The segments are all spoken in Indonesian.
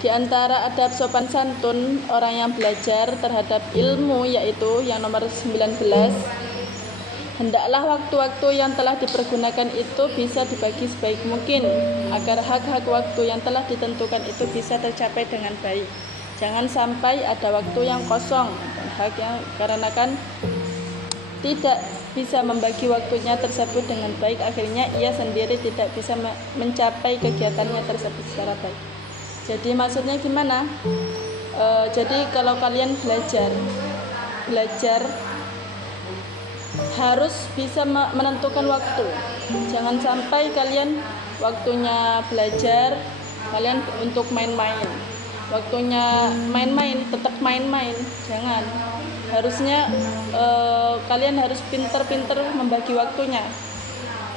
Di antara adab sopan santun orang yang belajar terhadap ilmu yaitu yang nomor 19, hendaklah waktu-waktu yang telah dipergunakan itu bisa dibagi sebaik mungkin agar hak-hak waktu yang telah ditentukan itu bisa tercapai dengan baik. Jangan sampai ada waktu yang kosong dan hak yang karena kan tidak bisa membagi waktunya tersebut dengan baik, akhirnya ia sendiri tidak bisa mencapai kegiatannya tersebut secara baik. Jadi maksudnya gimana? Jadi kalau kalian belajar harus bisa menentukan waktu. Jangan sampai kalian waktunya belajar kalian untuk main-main. Waktunya main-main tetap main-main. Jangan. Harusnya kalian harus pinter-pinter membagi waktunya.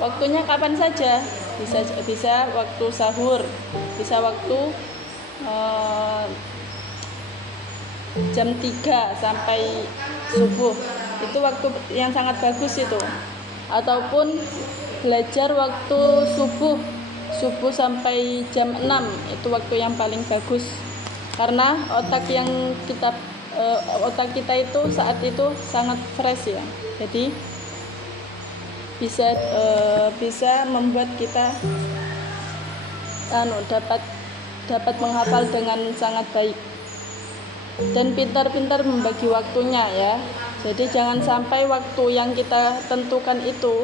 Waktunya kapan saja. Bisa waktu sahur, bisa waktu jam 3 sampai subuh. Itu waktu yang sangat bagus itu. Ataupun belajar waktu subuh sampai jam 6, itu waktu yang paling bagus. Karena otak kita itu saat itu sangat fresh ya. Jadi bisa membuat kita dapat menghafal dengan sangat baik dan pintar-pintar membagi waktunya ya. Jadi jangan sampai waktu yang kita tentukan itu,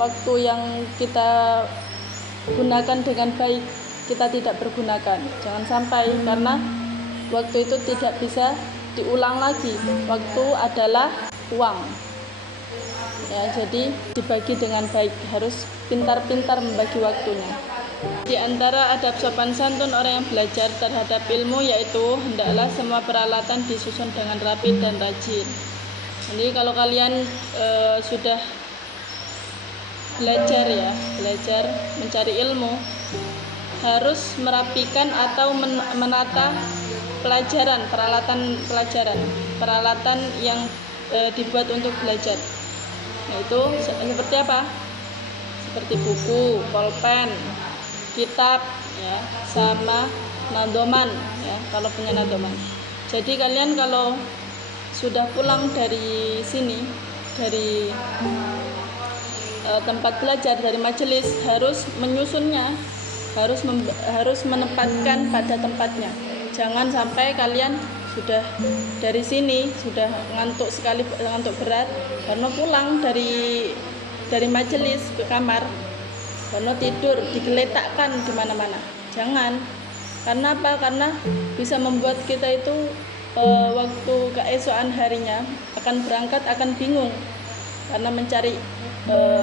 waktu yang kita gunakan dengan baik, kita tidak pergunakan. Jangan sampai, karena waktu itu tidak bisa diulang lagi. Waktu adalah uang ya, jadi dibagi dengan baik, harus pintar-pintar membagi waktunya. Di antara adab sopan santun orang yang belajar terhadap ilmu yaitu hendaklah semua peralatan disusun dengan rapi dan rajin. Jadi kalau kalian sudah belajar mencari ilmu, harus merapikan atau menata peralatan yang dibuat untuk belajar. Yaitu seperti apa? Seperti buku, pulpen, kitab ya, sama nadoman ya, kalau punya nadoman. Jadi kalian kalau sudah pulang dari sini, dari tempat belajar, dari majelis, harus menyusunnya, harus menempatkan pada tempatnya. Jangan sampai kalian sudah dari sini sudah ngantuk berat, karena pulang dari majelis ke kamar, karena tidur digeletakkan di mana-mana. Jangan. Karena apa? Karena bisa membuat kita itu waktu keesokan harinya akan berangkat akan bingung, karena mencari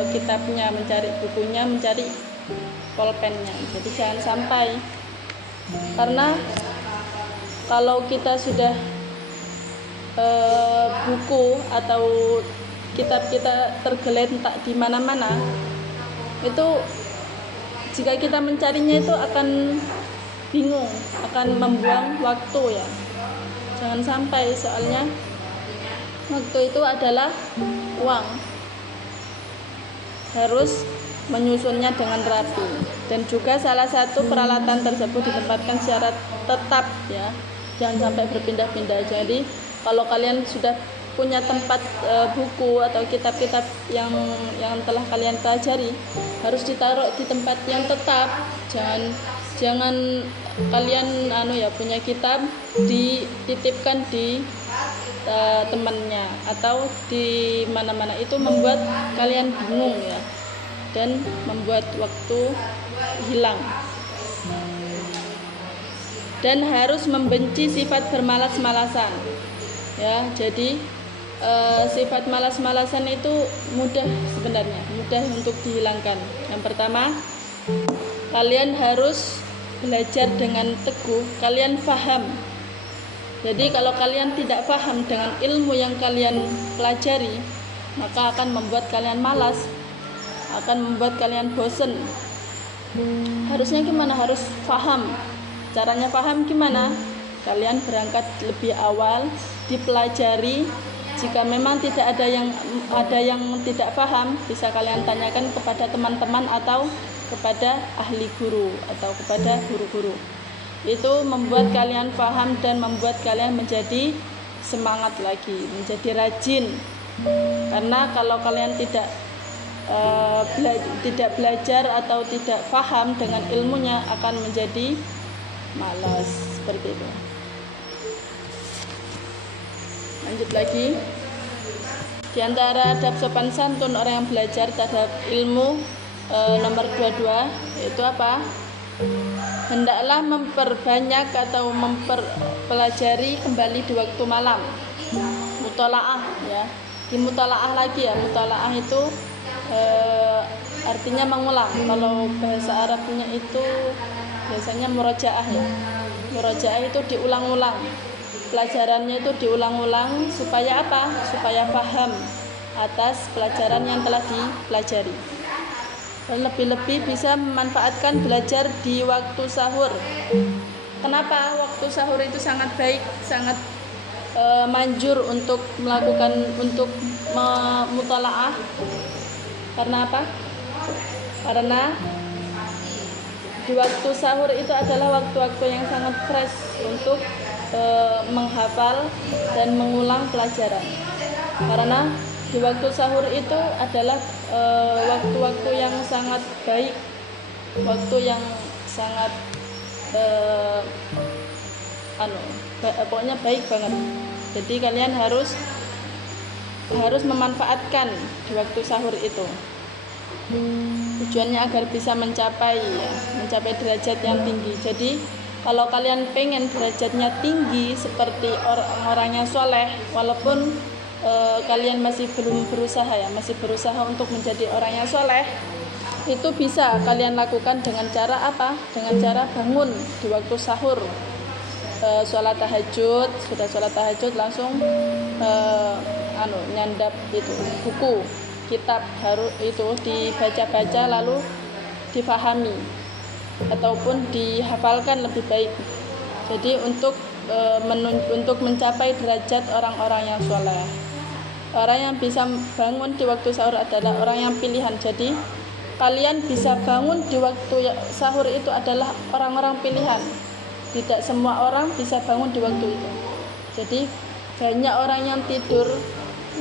kitabnya, mencari bukunya, mencari pulpennya. Jadi jangan sampai, karena kalau kita sudah buku atau kitab kita tergeletak di mana-mana, itu jika kita mencarinya itu akan bingung, akan membuang waktu ya. Jangan sampai, soalnya waktu itu adalah uang. Harus menyusunnya dengan rapi, dan juga salah satu peralatan tersebut ditempatkan secara tetap ya. Jangan sampai berpindah-pindah. Jadi kalau kalian sudah punya tempat buku atau kitab-kitab yang telah kalian pelajari, harus ditaruh di tempat yang tetap. Jangan kalian punya kitab dititipkan di temannya atau di mana-mana. Itu membuat kalian bingung ya, dan membuat waktu hilang. Dan harus membenci sifat bermalas-malasan ya. Jadi sifat malas-malasan itu mudah untuk dihilangkan. Yang pertama, kalian harus belajar dengan teguh, kalian paham. Jadi kalau kalian tidak paham dengan ilmu yang kalian pelajari, maka akan membuat kalian malas, akan membuat kalian bosan. Harusnya gimana? Harus paham. Caranya paham gimana? Kalian berangkat lebih awal, dipelajari. Jika memang tidak ada yang tidak paham, bisa kalian tanyakan kepada teman-teman atau kepada ahli guru atau kepada guru-guru. Itu membuat kalian paham dan membuat kalian menjadi semangat lagi, menjadi rajin. Karena kalau kalian tidak belajar atau tidak paham dengan ilmunya, akan menjadi malas, seperti itu. Lanjut lagi. Di antara adab sopan santun orang yang belajar terhadap ilmu nomor 22 yaitu apa? Hendaklah memperbanyak atau mempelajari kembali di waktu malam. Mutolaah ya. Di mutolaah lagi ya. Mutolaah itu artinya mengulang. Kalau bahasa Arabnya itu biasanya murojaah ya. Murojaah itu diulang-ulang. Pelajarannya itu diulang-ulang supaya apa? Supaya paham atas pelajaran yang telah dipelajari. Dan lebih-lebih bisa memanfaatkan belajar di waktu sahur. Kenapa? Waktu sahur itu sangat baik, sangat manjur untuk mutolaah. Karena apa? Karena di waktu sahur itu adalah waktu-waktu yang sangat fresh untuk menghafal dan mengulang pelajaran. Karena di waktu sahur itu adalah waktu-waktu yang sangat baik, waktu yang sangat pokoknya baik banget. Jadi kalian harus memanfaatkan di waktu sahur itu. Tujuannya agar bisa mencapai derajat yang tinggi. Jadi kalau kalian pengen derajatnya tinggi seperti orang-orang yang soleh, walaupun kalian masih belum berusaha masih berusaha untuk menjadi orang yang soleh, itu bisa kalian lakukan dengan cara apa? Dengan cara bangun di waktu sahur, sholat tahajud, sudah sholat tahajud langsung nyandap itu buku, kitab harus itu dibaca-baca lalu difahami ataupun dihafalkan lebih baik. Jadi untuk mencapai derajat orang-orang yang soleh. Orang yang bisa bangun di waktu sahur adalah orang yang pilihan. Jadi kalian bisa bangun di waktu sahur itu adalah orang-orang pilihan. Tidak semua orang bisa bangun di waktu itu. Jadi banyak orang yang tidur,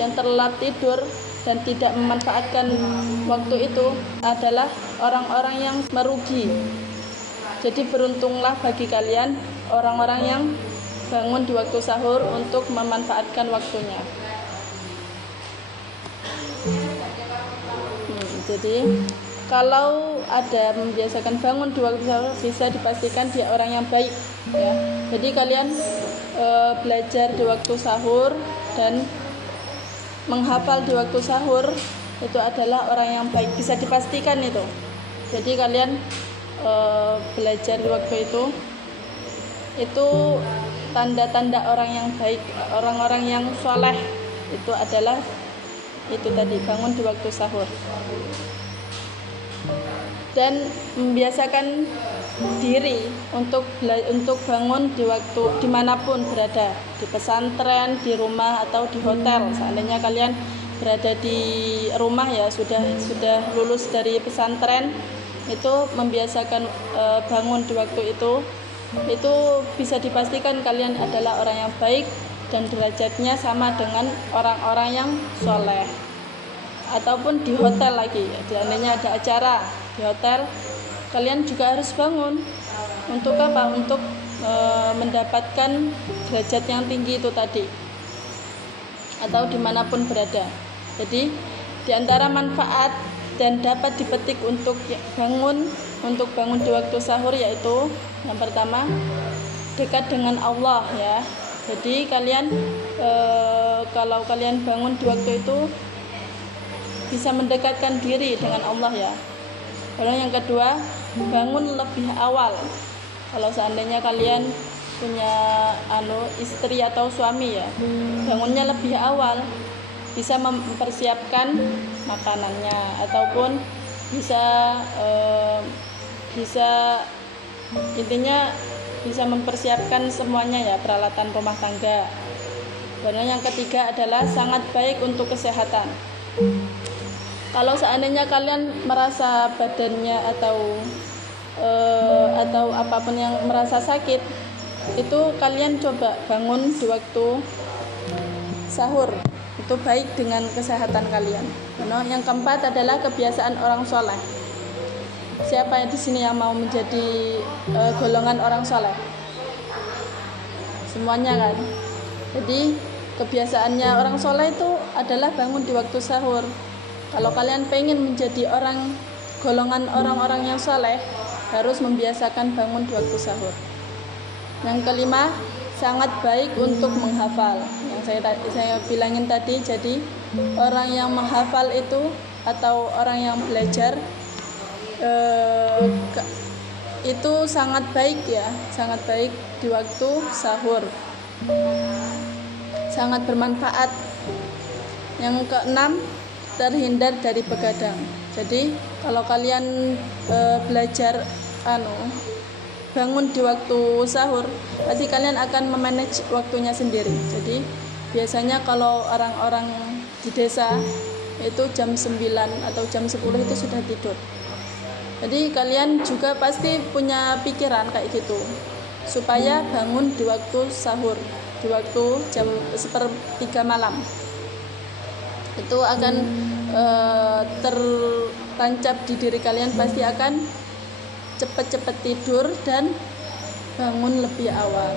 yang terlelap tidur dan tidak memanfaatkan waktu itu adalah orang-orang yang merugi. Jadi beruntunglah bagi kalian orang-orang yang bangun di waktu sahur untuk memanfaatkan waktunya. Jadi kalau ada membiasakan bangun di waktu sahur, bisa dipastikan dia orang yang baik ya. Jadi kalian belajar di waktu sahur dan menghafal di waktu sahur itu adalah orang yang baik, bisa dipastikan itu. Jadi kalian belajar di waktu itu tanda-tanda orang yang baik, orang-orang yang soleh itu adalah itu tadi, bangun di waktu sahur dan membiasakan diri untuk bangun di waktu dimanapun berada, di pesantren, di rumah atau di hotel. Seandainya kalian berada di rumah ya, sudah lulus dari pesantren, itu membiasakan bangun di waktu itu bisa dipastikan kalian adalah orang yang baik dan derajatnya sama dengan orang-orang yang soleh. Ataupun di hotel lagi, seandainya ada acara di hotel, kalian juga harus bangun. Untuk apa? Untuk mendapatkan derajat yang tinggi itu tadi, atau dimanapun berada. Jadi di antara manfaat dan dapat dipetik untuk bangun di waktu sahur yaitu yang pertama, dekat dengan Allah ya. Jadi kalian kalau kalian bangun di waktu itu bisa mendekatkan diri dengan Allah ya. Lalu yang kedua, bangun lebih awal. Kalau seandainya kalian punya istri atau suami ya, bangunnya lebih awal, bisa mempersiapkan makanannya ataupun bisa intinya bisa mempersiapkan semuanya ya, peralatan rumah tangga. Dan yang ketiga adalah sangat baik untuk kesehatan. Kalau seandainya kalian merasa badannya atau apapun yang merasa sakit, itu kalian coba bangun di waktu sahur. Itu baik dengan kesehatan kalian. Yang keempat adalah kebiasaan orang soleh. Siapa yang di sini yang mau menjadi golongan orang soleh? Semuanya kan. Jadi kebiasaannya orang soleh itu adalah bangun di waktu sahur. Kalau kalian pengen menjadi golongan orang-orang yang soleh, harus membiasakan bangun di waktu sahur. Yang kelima, sangat baik untuk menghafal. Yang saya bilangin tadi, jadi orang yang menghafal itu atau orang yang belajar itu sangat baik ya, sangat baik di waktu sahur. Sangat bermanfaat. Yang keenam, terhindar dari begadang. Jadi kalau kalian belajar bangun di waktu sahur, pasti kalian akan memanage waktunya sendiri. Jadi biasanya kalau orang-orang di desa itu jam 9 atau jam 10 itu sudah tidur. Jadi kalian juga pasti punya pikiran kayak gitu, supaya bangun di waktu sahur, di waktu jam 1/3 malam. Itu akan tertancap di diri kalian, pasti akan cepat-cepat tidur dan bangun lebih awal.